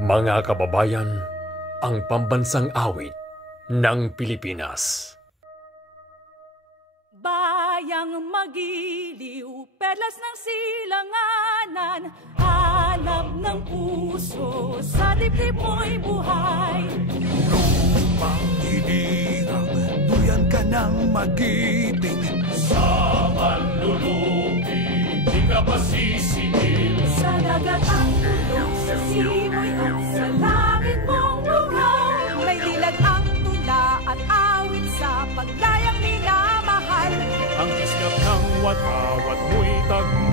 Mga kababayan, ang pambansang awit ng Pilipinas. Bayang magiliw, perlas ng silanganan, hanap ng puso, sa dibdib mo'y buhay. Lupang hinirang, duyan ka ng mag-ibig. Sa manlulupi, di ka pa sisigil. Sa dagat ang tulong, sa simoy at sa langit mong lugaw. May dilag ang tula at awit sa paglayang minamahal. Ang iskap ng watawat mo'y tagmamahal.